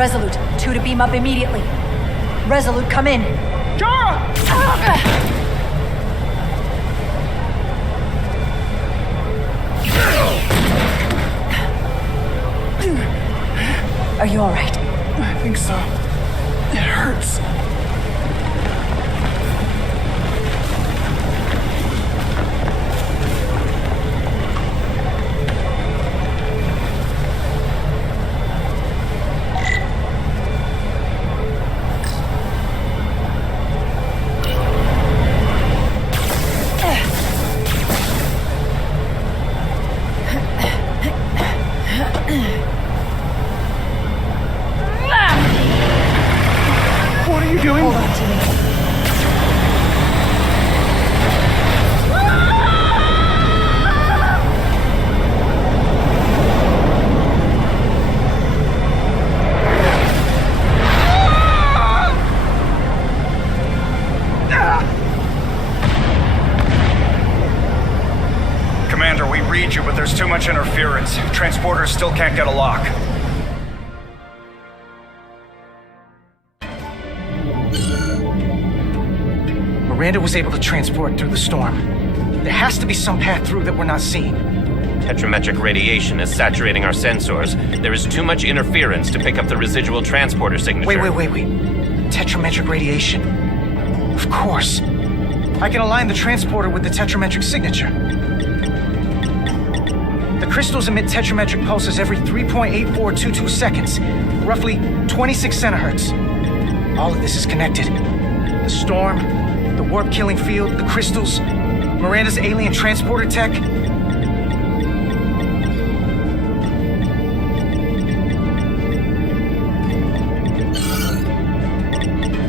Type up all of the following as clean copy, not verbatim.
Resolute, 2 to beam up immediately. Resolute, come in. Kara! Are you alright? I think so. It hurts. What are you doing? Hold on to me. Commander, we read you, but there's too much interference. Transporters still can't get a lock. Miranda was able to transport through the storm. There has to be some path through that we're not seeing. Tetrametric radiation is saturating our sensors. There is too much interference to pick up the residual transporter signature. Wait. Tetrametric radiation. Of course. I can align the transporter with the tetrametric signature. The crystals emit tetrametric pulses every 3.8422 seconds, roughly 26 centihertz. All of this is connected. The storm, the warp-killing field, the crystals, Miranda's alien transporter tech.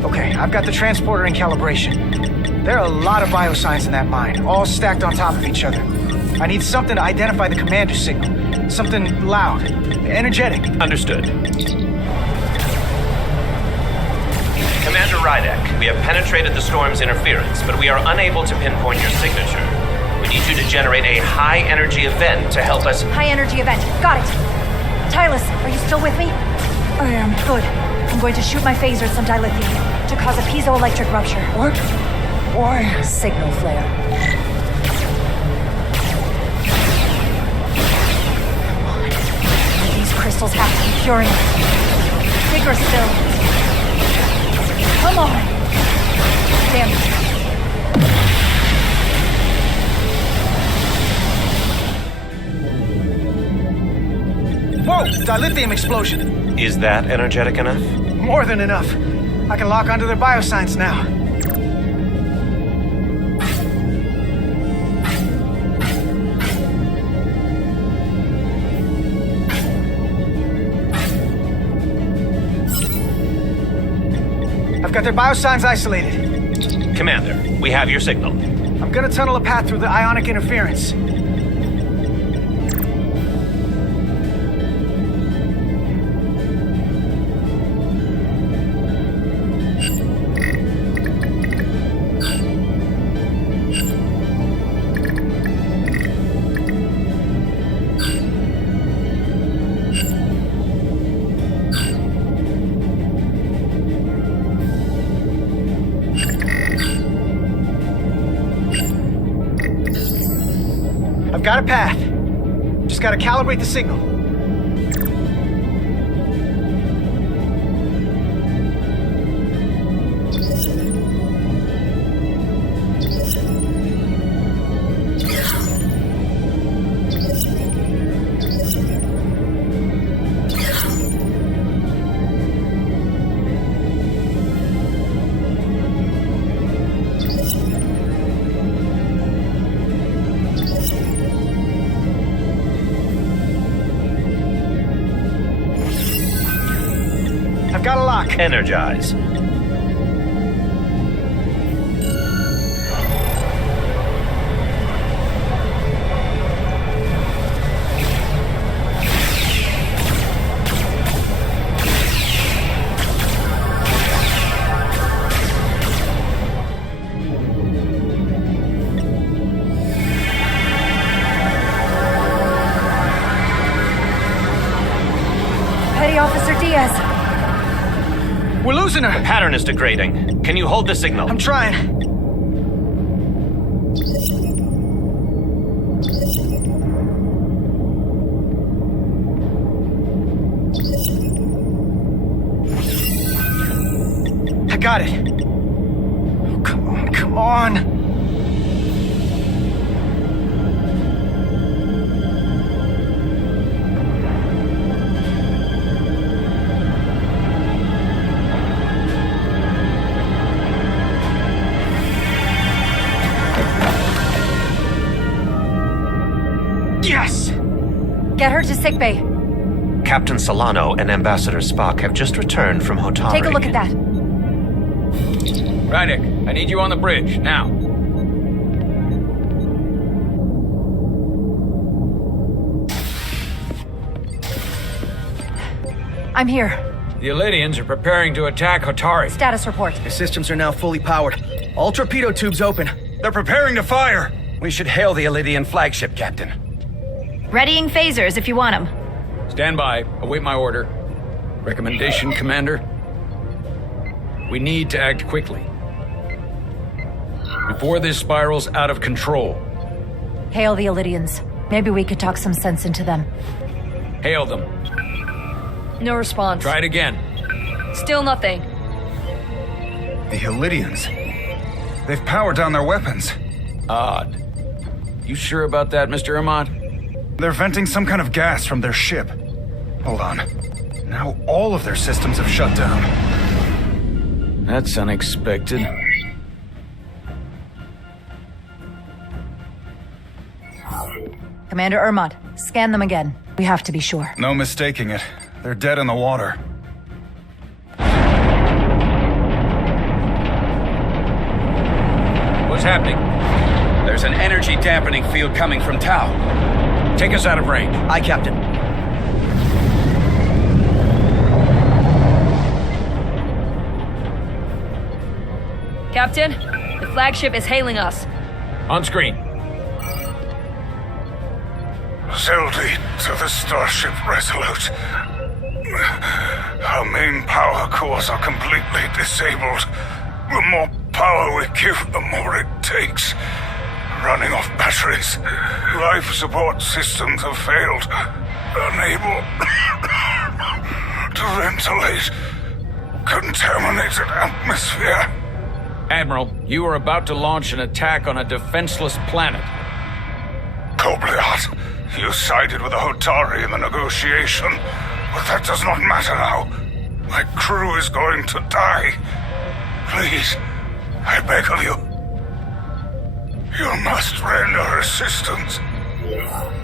Okay, I've got the transporter in calibration. There are a lot of biosigns in that mine, all stacked on top of each other. I need something to identify the commander signal. Something loud, energetic. Understood. Commander Rydek, we have penetrated the storm's interference, but we are unable to pinpoint your signature. We need you to generate a high-energy event to help us... High energy event. Got it. Tylus, are you still with me? I am. Good. I'm going to shoot my phaser at some dilithium to cause a piezoelectric rupture. What? Why? Signal flare. These crystals have to be pure enough. Bigger still. Come on! Damn it. Whoa! Dilithium explosion! Is that energetic enough? More than enough. I can lock onto their biosigns now. I've got their biosigns isolated. Commander, we have your signal. I'm gonna tunnel a path through the ionic interference. I've got a path. Just gotta calibrate the signal. I've got a lock. Energize. Petty Officer Diaz, losing her. The pattern is degrading. Can you hold the signal? I'm trying. I got it. Oh, come on, come on. Yes! Get her to sickbay. Captain Solano and Ambassador Spock have just returned from Hotari. Take a look at that. Rydek, I need you on the bridge, now. I'm here. The Elydians are preparing to attack Hotari. Status report. The systems are now fully powered. All torpedo tubes open. They're preparing to fire. We should hail the Elydian flagship, Captain. Readying phasers if you want them. Stand by. Await my order. Recommendation, Commander? We need to act quickly. Before this spirals out of control. Hail the Elydians. Maybe we could talk some sense into them. Hail them. No response. Try it again. Still nothing. The Elydians. They've powered down their weapons. Odd. You sure about that, Mr. Ahmad? They're venting some kind of gas from their ship. Hold on. Now all of their systems have shut down. That's unexpected. Commander Ermont, scan them again. We have to be sure. No mistaking it. They're dead in the water. What's happening? There's an energy dampening field coming from Tau. Take us out of range. Aye, Captain. Captain, the flagship is hailing us. On screen. Zeldi to the Starship Resolute. Our main power cores are completely disabled. The more power we give, the more it takes. Running off batteries. Life support systems have failed. Unable to ventilate. Contaminated atmosphere. Admiral, you are about to launch an attack on a defenseless planet. Kobliat, you sided with the Hotari in the negotiation, but that does not matter now. My crew is going to die. Please, I beg of you. You must render assistance.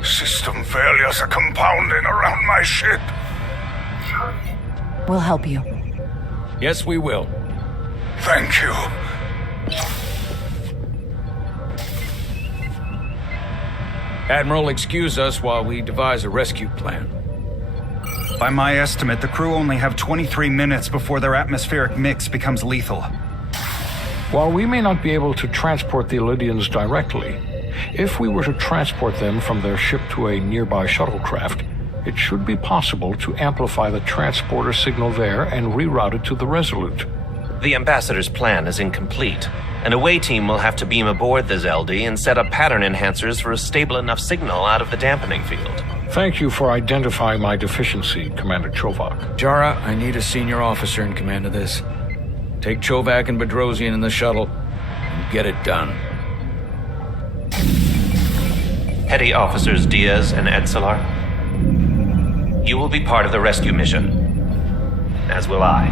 System failures are compounding around my ship. We'll help you. Yes, we will. Thank you. Admiral, excuse us while we devise a rescue plan. By my estimate, the crew only have 23 minutes before their atmospheric mix becomes lethal. While we may not be able to transport the Elydians directly, if we were to transport them from their ship to a nearby shuttlecraft, it should be possible to amplify the transporter signal there and reroute it to the Resolute. The Ambassador's plan is incomplete. An away team will have to beam aboard the Zeldi and set up pattern enhancers for a stable enough signal out of the dampening field. Thank you for identifying my deficiency, Commander Chovak. Jara, I need a senior officer in command of this. Take Chovak and Bedrosian in the shuttle and get it done. Petty Officers Diaz and Edselar, you will be part of the rescue mission. As will I.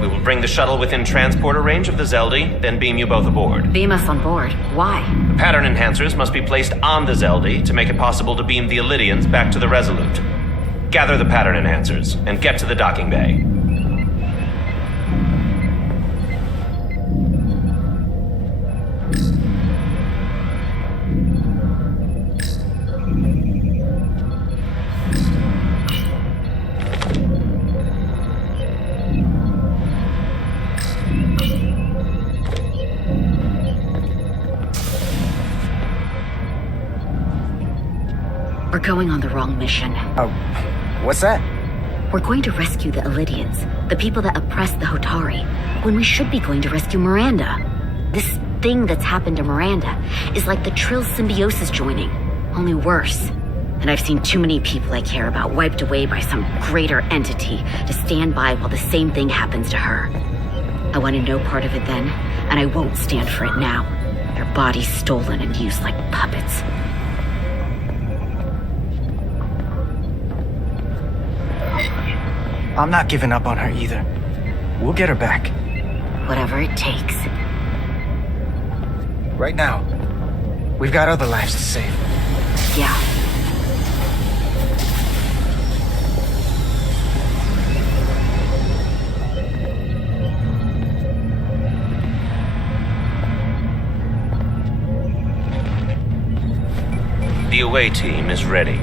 We will bring the shuttle within transporter range of the Zeldi, then beam you both aboard. Beam us on board. Why? The pattern enhancers must be placed on the Zeldi to make it possible to beam the Elydians back to the Resolute. Gather the pattern enhancers and get to the docking bay. We're going on the wrong mission. What's that? We're going to rescue the Elydians, the people that oppress the Hotari, when we should be going to rescue Miranda. This thing that's happened to Miranda is like the Trill symbiosis joining, only worse. And I've seen too many people I care about wiped away by some greater entity to stand by while the same thing happens to her. I wanted no part of it then, and I won't stand for it now. Their bodies stolen and used like puppets. I'm not giving up on her either. We'll get her back. Whatever it takes. Right now, we've got other lives to save. Yeah. The away team is ready.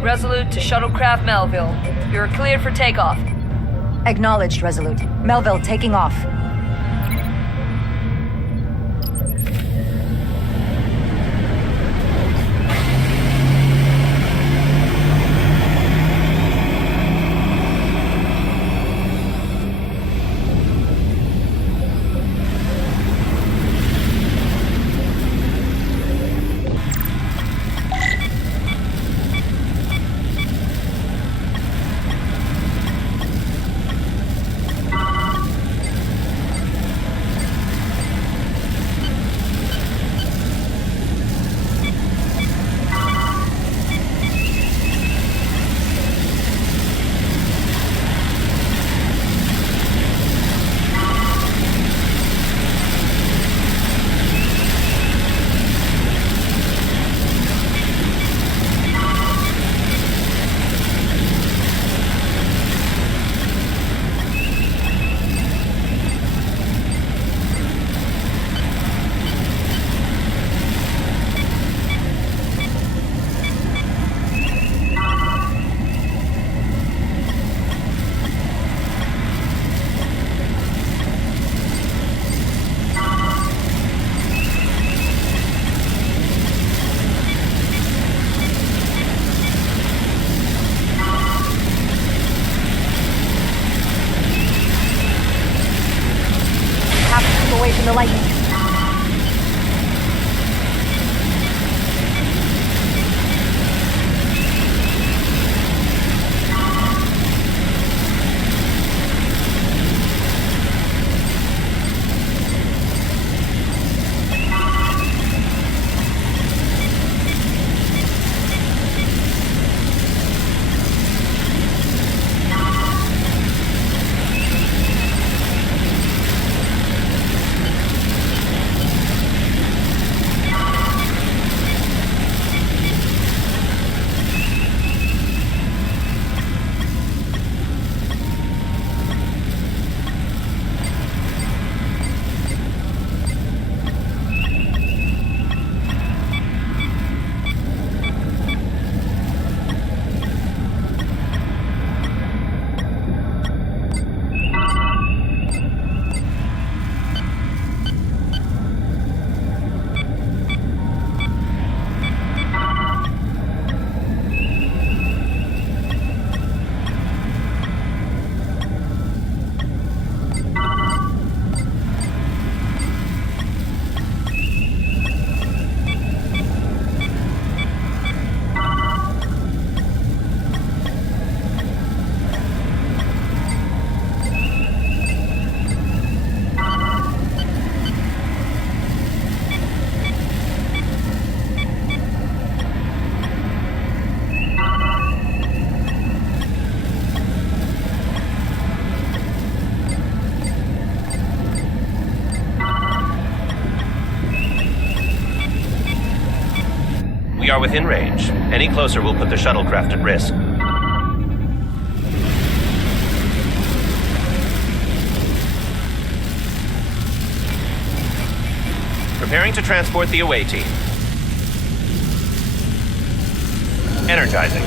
Resolute to Shuttlecraft Melville. You're cleared for takeoff. Acknowledged, Resolute. Melville taking off. Away from the lightning. within range. Any closer will put the shuttlecraft at risk. Preparing to transport the away team. Energizing.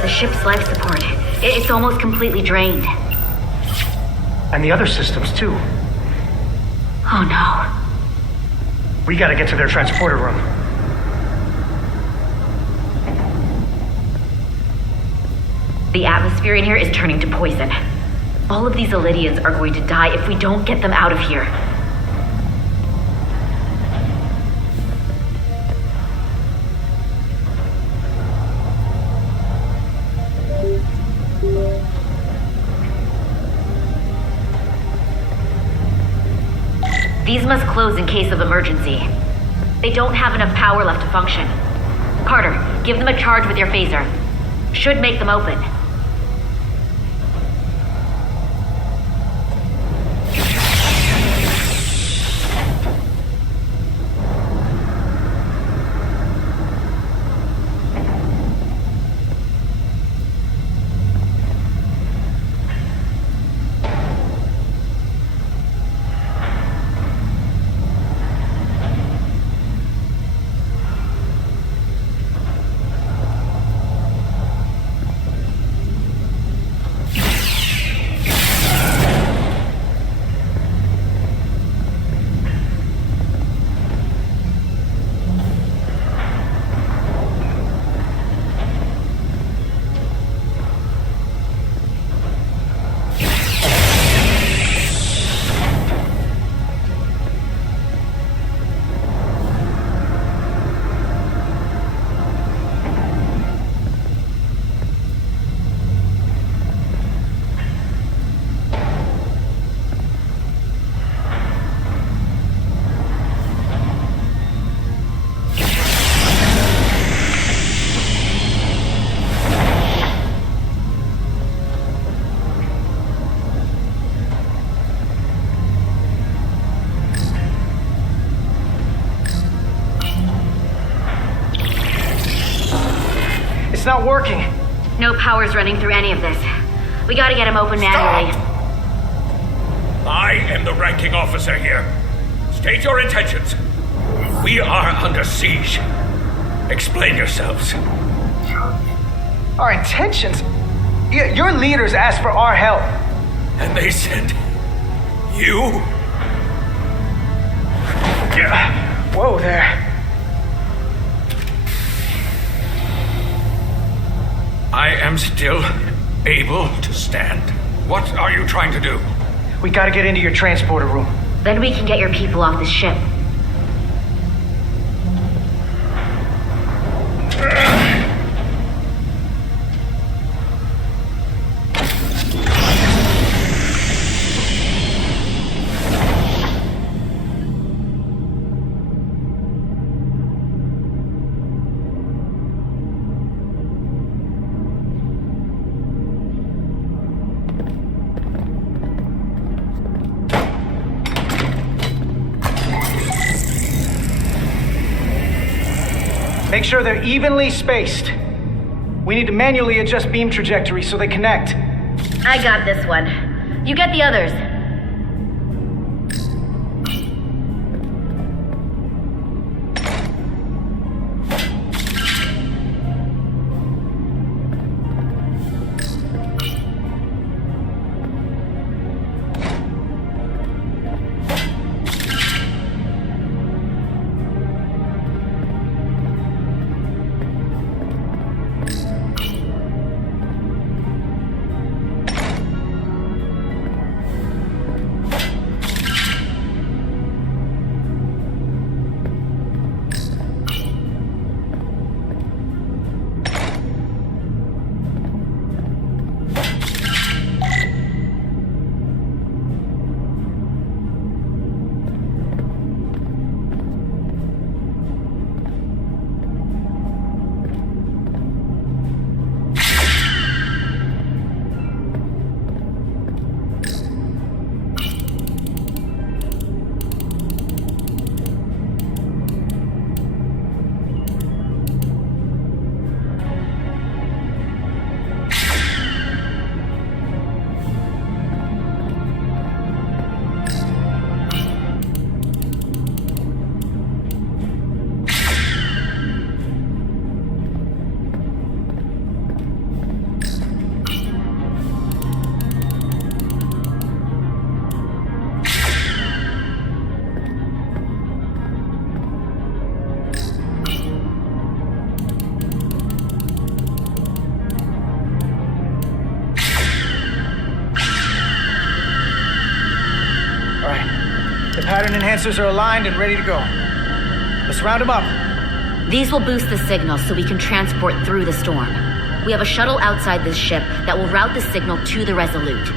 The ship's life support. It's almost completely drained. And the other systems, too. Oh no. We gotta get to their transporter room. The atmosphere in here is turning to poison. All of these Elydians are going to die if we don't get them out of here. These must close in case of emergency. They don't have enough power left to function. Carter, give them a charge with your phaser. Should make them open. It's not working. No power's running through any of this. We gotta get him open manually. I am the ranking officer here. State your intentions. We are under siege. Explain yourselves. Our intentions? Your leaders asked for our help. And they sent you? Whoa there. I am still able to stand. What are you trying to do? We gotta get into your transporter room. Then we can get your people off this ship. Make sure they're evenly spaced. We need to manually adjust beam trajectory so they connect. I got this one. You get the others. enhancers are aligned and ready to go. Let's round them up. These will boost the signal so we can transport through the storm. We have a shuttle outside this ship that will route the signal to the Resolute.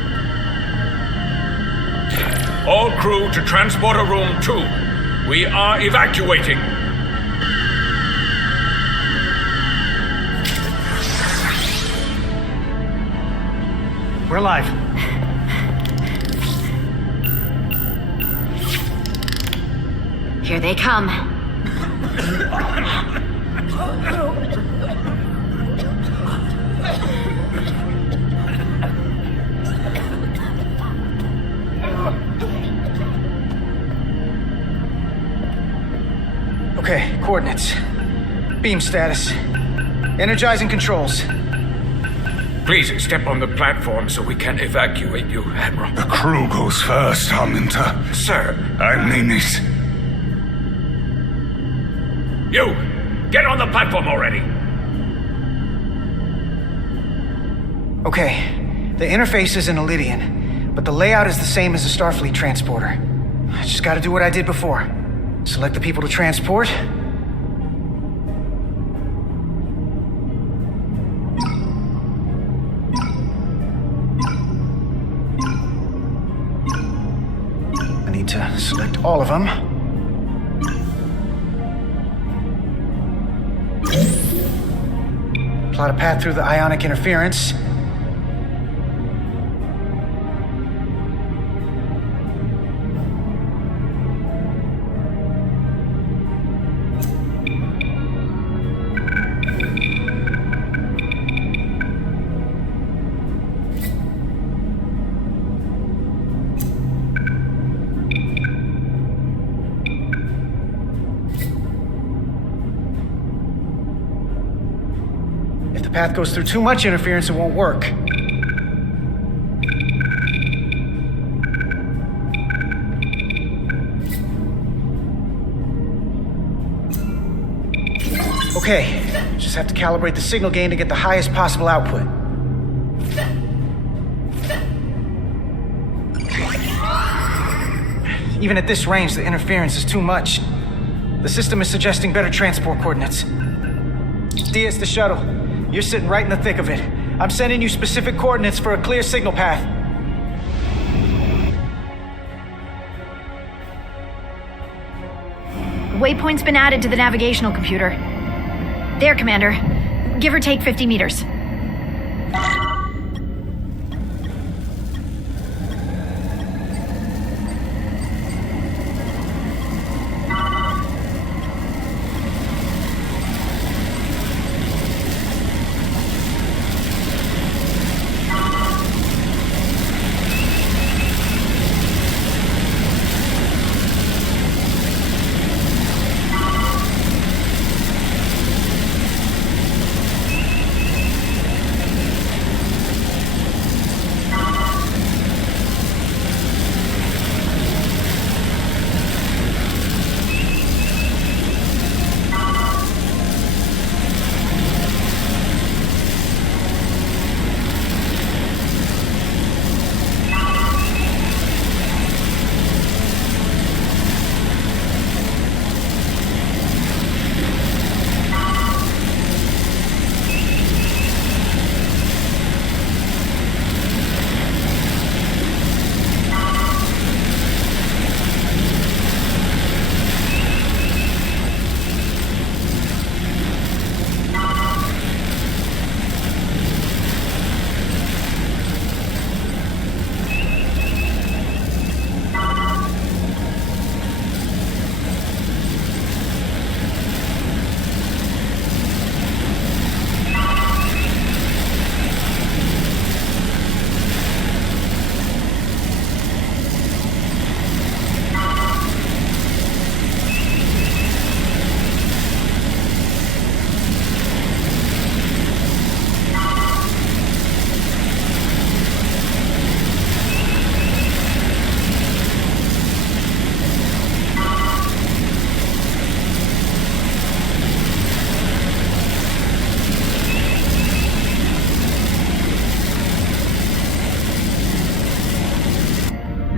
All crew to Transporter Room 2. We are evacuating. We're live. Here they come. Okay, coordinates. Beam status. Energizing controls. Please step on the platform so we can evacuate you, Admiral. The crew goes first, Arminta. Sir. I mean it. You! Get on the platform already! Okay, the interface is in Elydian, but the layout is the same as the Starfleet transporter. I just gotta do what I did before. Select the people to transport. I need to select all of them. Plot a path through the ionic interference. Path goes through too much interference, it won't work. Okay, just have to calibrate the signal gain to get the highest possible output. Even at this range, the interference is too much. The system is suggesting better transport coordinates. Diaz, the shuttle. You're sitting right in the thick of it. I'm sending you specific coordinates for a clear signal path. Waypoint's been added to the navigational computer. There, Commander. Give or take 50 meters.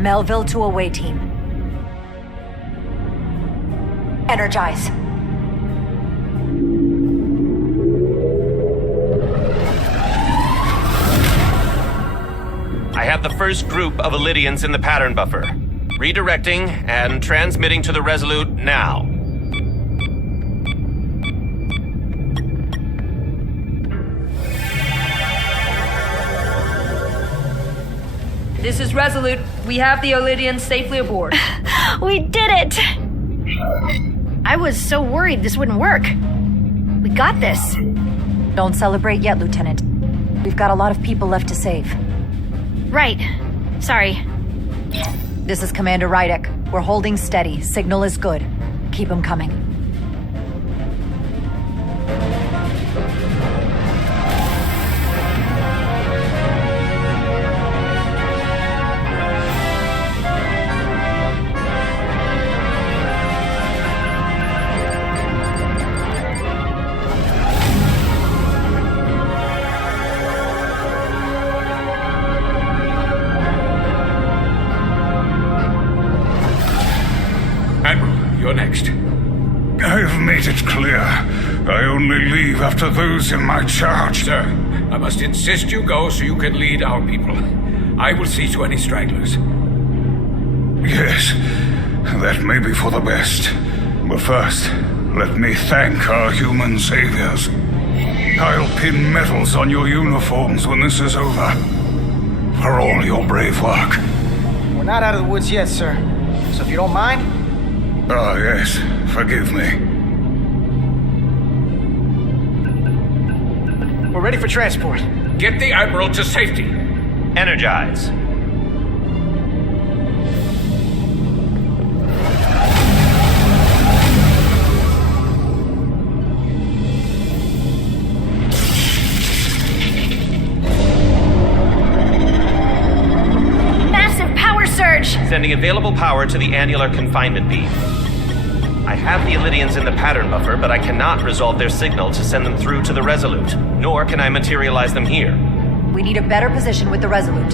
Melville to away team. Energize. I have the first group of Illydians in the pattern buffer. Redirecting and transmitting to the Resolute now. This is Resolute. We have the Illydians safely aboard. We did it! I was so worried this wouldn't work. We got this. Don't celebrate yet, Lieutenant. We've got a lot of people left to save. Right. Sorry. This is Commander Rydek. We're holding steady. Signal is good. Keep them coming. Admiral, you're next. I've made it clear. I only leave after those in my charge. Sir, I must insist you go so you can lead our people. I will see to any stragglers. Yes, that may be for the best. But first, let me thank our human saviors. I'll pin medals on your uniforms when this is over. For all your brave work. We're not out of the woods yet, sir. So if you don't mind... Ah, yes. Forgive me. We're ready for transport. Get the Admiral to safety. Energize. Massive power surge! Sending available power to the annular confinement beam. I have the Illydians in the pattern buffer, but I cannot resolve their signal to send them through to the Resolute, nor can I materialize them here. We need a better position with the Resolute.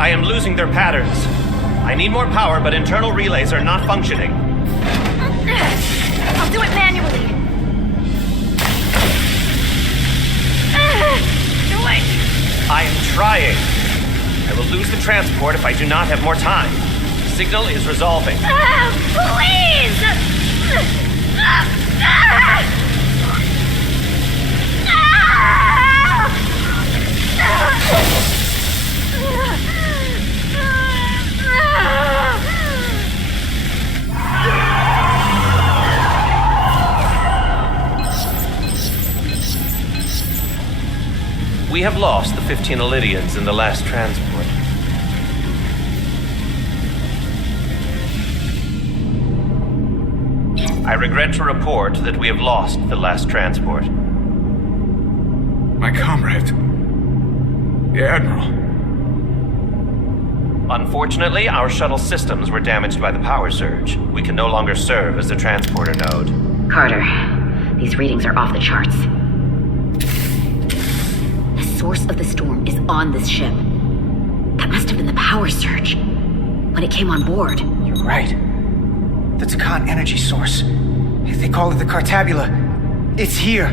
I am losing their patterns. I need more power, but internal relays are not functioning. I'll do it manually. Do it! I am trying. I will lose the transport if I do not have more time. The signal is resolving. Please! We have lost the 15 Illydians in the last transport. I regret to report that we have lost the last transport. My comrade. The Admiral. Unfortunately, our shuttle systems were damaged by the power surge. We can no longer serve as the transporter node. Carter, these readings are off the charts. The source of the storm is on this ship. That must have been the power surge when it came on board. You're right. The Takan energy source. They call it the Cartabula. It's here.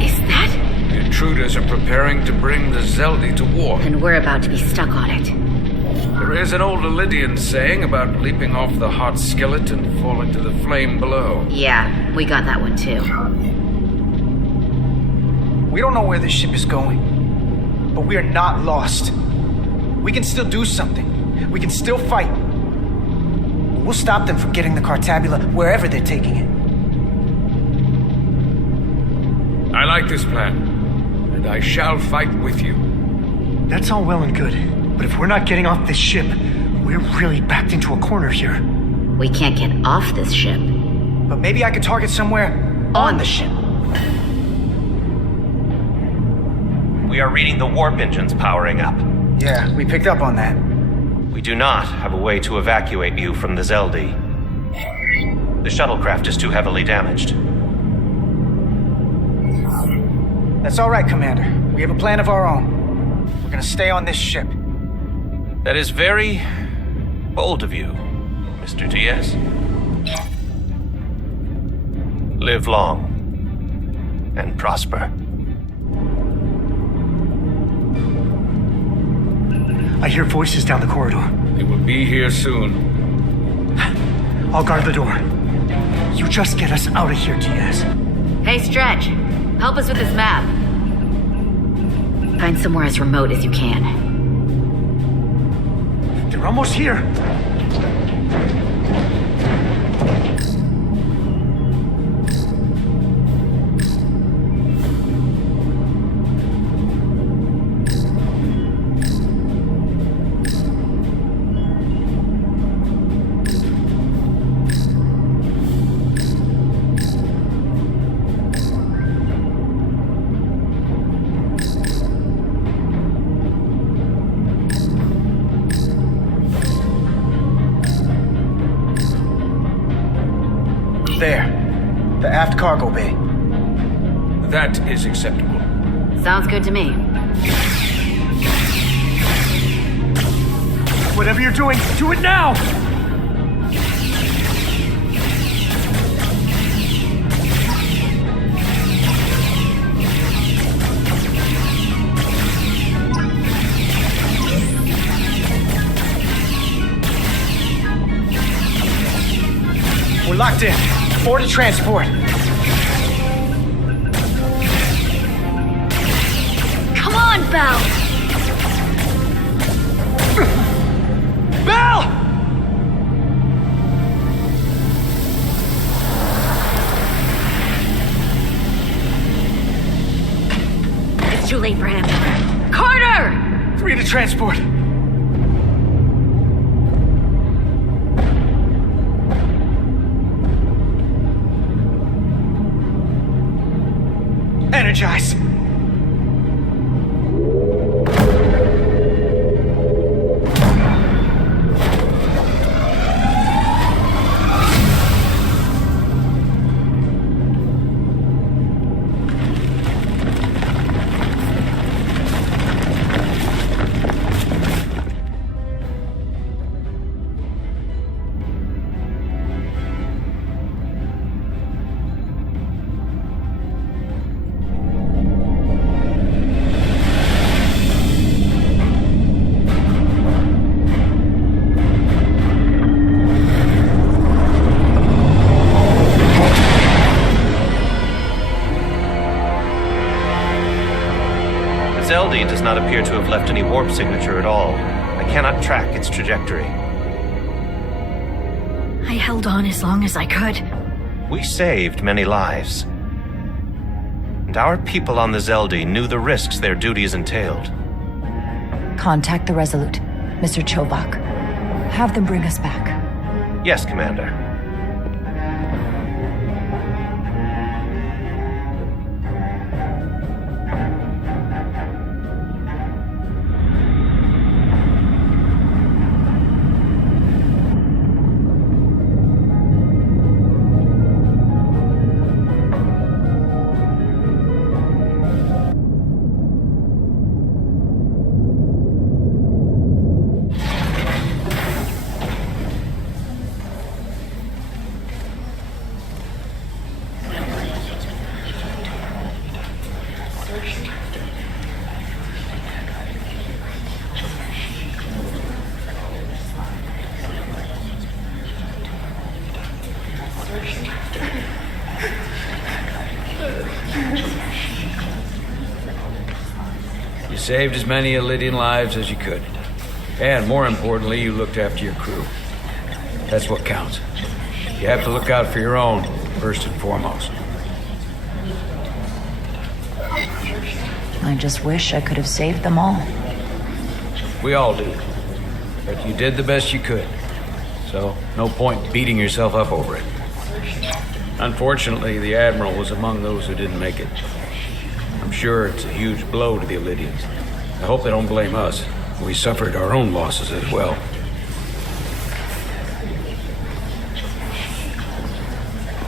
Is that? The intruders are preparing to bring the Zeldi to war. And we're about to be stuck on it. There is an old Illydian saying about leaping off the hot skillet and falling to the flame below. Yeah, we got that one too. We don't know where this ship is going, but we are not lost. We can still do something. We can still fight. We'll stop them from getting the Cartabula wherever they're taking it. I like this plan, and I shall fight with you. That's all well and good, but if we're not getting off this ship, we're really backed into a corner here. We can't get off this ship. But maybe I could target somewhere on the ship. We are reading the warp engines powering up. Yeah, we picked up on that. We do not have a way to evacuate you from the Zeldi. The shuttlecraft is too heavily damaged. That's all right, Commander. We have a plan of our own. We're gonna stay on this ship. That is very bold of you, Mr. Diaz. Live long and prosper. I hear voices down the corridor. They will be here soon. I'll guard the door. You just get us out of here, Diaz. Hey, Stretch. Help us with this map. Find somewhere as remote as you can. They're almost here. There. The aft cargo bay. That is acceptable. Sounds good to me. Whatever you're doing, do it now! We're locked in. Board to transport. Come on, Belle! Belle! It's too late for him. Carter! 3 to transport. Energize. Zeldi does not appear to have left any warp signature at all. I cannot track its trajectory. I held on as long as I could. We saved many lives. And our people on the Zeldi knew the risks their duties entailed. Contact the Resolute, Mr. Chovak. Have them bring us back. Yes, Commander. You saved as many Lydian lives as you could. And more importantly, you looked after your crew. That's what counts. You have to look out for your own, first and foremost. I just wish I could have saved them all. We all do. But you did the best you could. So, no point beating yourself up over it. Unfortunately, the Admiral was among those who didn't make it. I'm sure it's a huge blow to the Elydians. I hope they don't blame us. We suffered our own losses as well.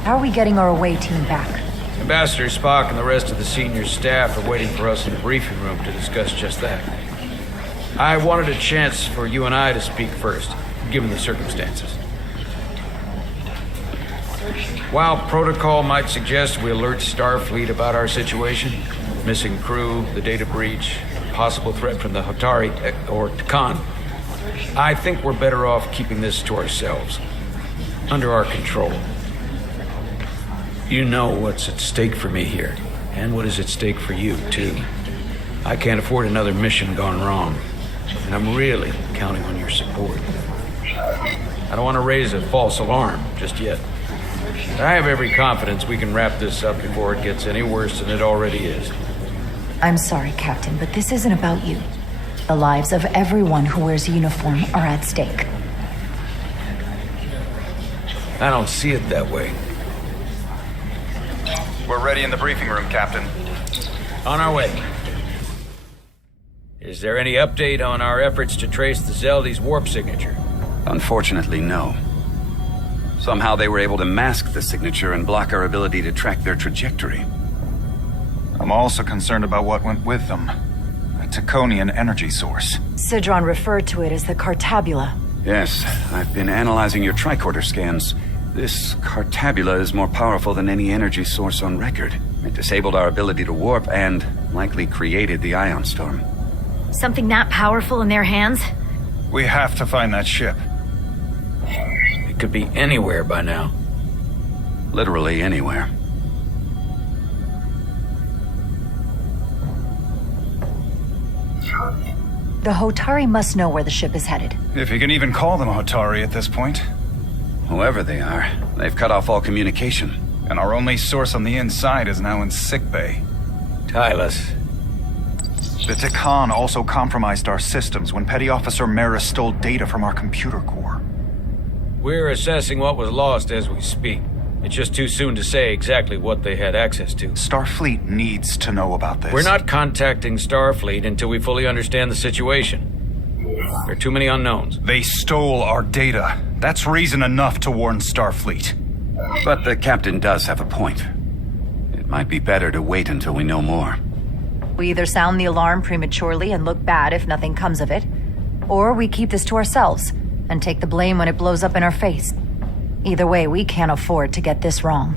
How are we getting our away team back? Ambassador Spock and the rest of the senior staff are waiting for us in the briefing room to discuss just that. I wanted a chance for you and I to speak first, given the circumstances. While protocol might suggest we alert Starfleet about our situation, missing crew, the data breach, possible threat from the Hotari or Takan, I think we're better off keeping this to ourselves, under our control. You know what's at stake for me here, and what is at stake for you, too. I can't afford another mission gone wrong, and I'm really counting on your support. I don't want to raise a false alarm just yet. But I have every confidence we can wrap this up before it gets any worse than it already is. I'm sorry, Captain, but this isn't about you. The lives of everyone who wears a uniform are at stake. I don't see it that way. We're ready in the briefing room, Captain. On our way. Is there any update on our efforts to trace the Zeldy's warp signature? Unfortunately, no. Somehow they were able to mask the signature and block our ability to track their trajectory. I'm also concerned about what went with them. A Taconian energy source. Sidron referred to it as the Cartabula. Yes, I've been analyzing your tricorder scans. This Cartabula is more powerful than any energy source on record. It disabled our ability to warp and likely created the ion storm. Something that powerful in their hands? We have to find that ship. It could be anywhere by now. Literally anywhere. The Hotari must know where the ship is headed. If you can even call them Hotari at this point. Whoever they are, they've cut off all communication. And our only source on the inside is now in sickbay. Tylus. The Takan also compromised our systems when Petty Officer Mera stole data from our computer core. We're assessing what was lost as we speak. It's just too soon to say exactly what they had access to. Starfleet needs to know about this. We're not contacting Starfleet until we fully understand the situation. There are too many unknowns. They stole our data. That's reason enough to warn Starfleet. But the captain does have a point. It might be better to wait until we know more. We either sound the alarm prematurely and look bad if nothing comes of it, or we keep this to ourselves and take the blame when it blows up in our face. Either way, we can't afford to get this wrong.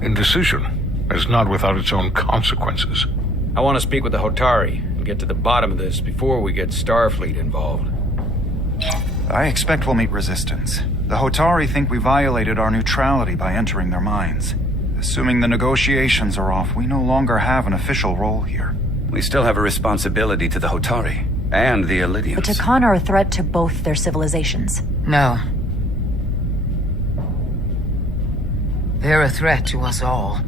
Indecision is not without its own consequences. I want to speak with the Hotari and get to the bottom of this before we get Starfleet involved. I expect we'll meet resistance. The Hotari think we violated our neutrality by entering their minds. Assuming the negotiations are off, we no longer have an official role here. We still have a responsibility to the Hotari and the Elydians. The Takan are a threat to both their civilizations. No. They're a threat to us all.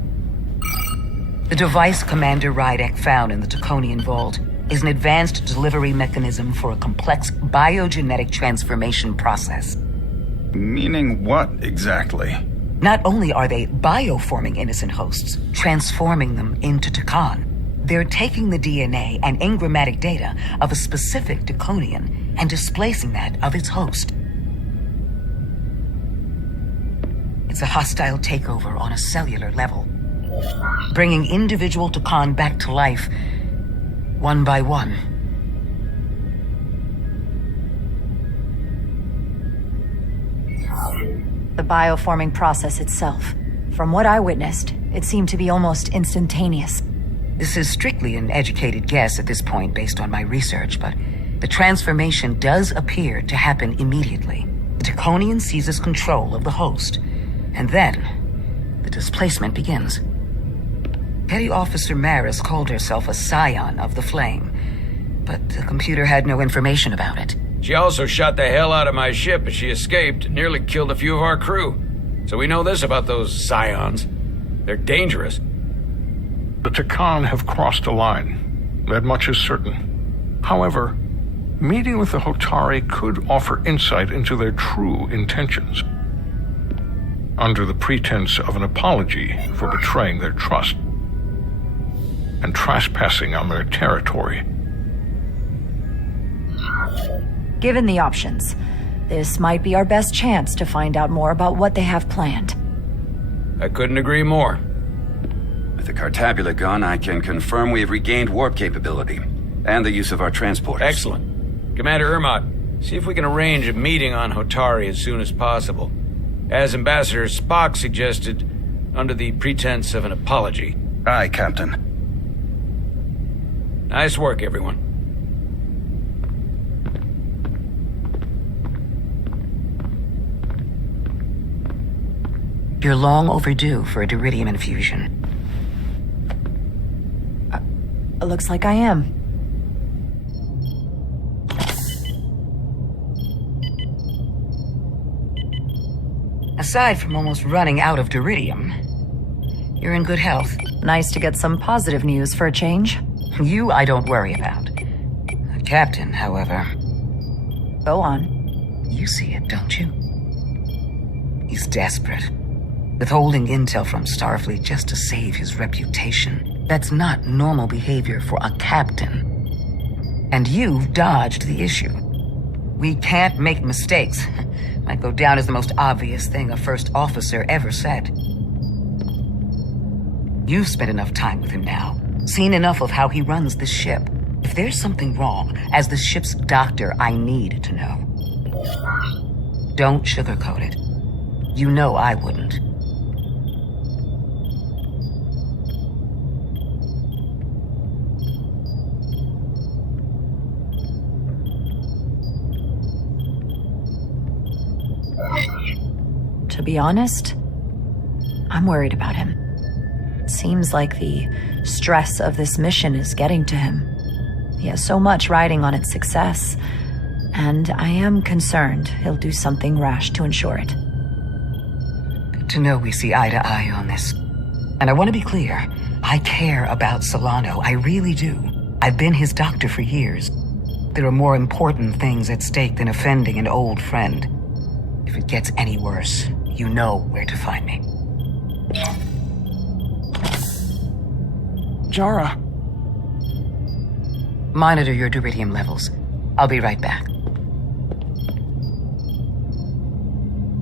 The device Commander Rydek found in the Taconian Vault is an advanced delivery mechanism for a complex biogenetic transformation process. Meaning what, exactly? Not only are they bioforming innocent hosts, transforming them into Takan, they're taking the DNA and engrammatic data of a specific Taconian and displacing that of its host. It's a hostile takeover on a cellular level, bringing individual Takan back to life, one by one. The bioforming process itself. From what I witnessed, it seemed to be almost instantaneous. This is strictly an educated guess at this point based on my research, but the transformation does appear to happen immediately. The Taconian seizes control of the host, And then, the displacement begins. Petty Officer Maris called herself a scion of the Flame, but the computer had no information about it. She also shot the hell out of my ship as she escaped and nearly killed a few of our crew. So we know this about those scions. They're dangerous. The Takan have crossed a line. That much is certain. However, meeting with the Hotari could offer insight into their true intentions, under the pretense of an apology for betraying their trust and trespassing on their territory. Given the options, this might be our best chance to find out more about what they have planned. I couldn't agree more. With the Cartabula gone, I can confirm we have regained warp capability and the use of our transporters. Excellent. Commander Ermot, see if we can arrange a meeting on Hotari as soon as possible. As Ambassador Spock suggested, under the pretense of an apology. Aye, Captain. Nice work, everyone. You're long overdue for a Duridium infusion. Looks like I am. Aside from almost running out of Duridium, you're in good health. Nice to get some positive news for a change. You I don't worry about. The captain, however... Go on. You see it, don't you? He's desperate. Withholding intel from Starfleet just to save his reputation. That's not normal behavior for a captain. And you've dodged the issue. We can't make mistakes. Might go down as the most obvious thing a first officer ever said. You've spent enough time with him now. Seen enough of how he runs this ship. If there's something wrong, as the ship's doctor, I need to know. Don't sugarcoat it. You know I wouldn't. To be honest, I'm worried about him. It seems like the stress of this mission is getting to him. He has so much riding on its success, and I am concerned he'll do something rash to ensure it. Good to know we see eye to eye on this. And I want to be clear, I care about Solano, I really do. I've been his doctor for years. There are more important things at stake than offending an old friend. If it gets any worse, you know where to find me. Jara. Monitor your Duridium levels. I'll be right back.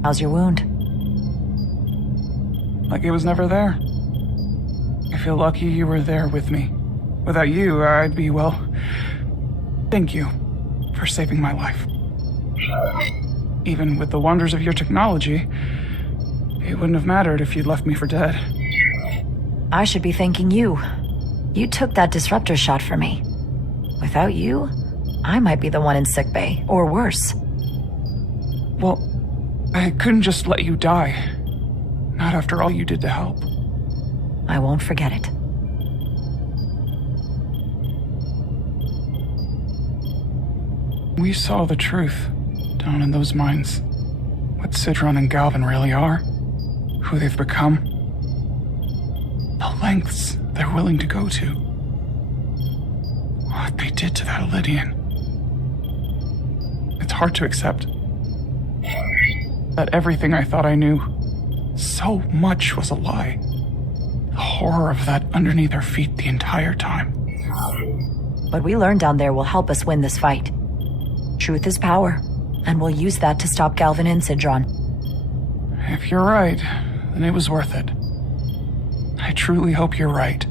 How's your wound? Like it was never there. I feel lucky you were there with me. Without you, I'd be, well... Thank you for saving my life. Even with the wonders of your technology, it wouldn't have mattered if you'd left me for dead. I should be thanking you. You took that disruptor shot for me. Without you, I might be the one in sickbay, or worse. Well, I couldn't just let you die. Not after all you did to help. I won't forget it. We saw the truth down in those mines. What Sidron and Galvin really are. Who they've become. The lengths they're willing to go to. What they did to that Elydian. It's hard to accept. That everything I thought I knew, so much was a lie. The horror of that underneath our feet the entire time. What we learned down there will help us win this fight. Truth is power, and we'll use that to stop Galvin and Sidron. If you're right, then it was worth it. I truly hope you're right.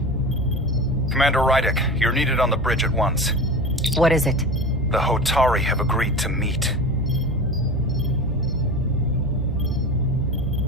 Commander Rydick, you're needed on the bridge at once. What is it? The Hotari have agreed to meet.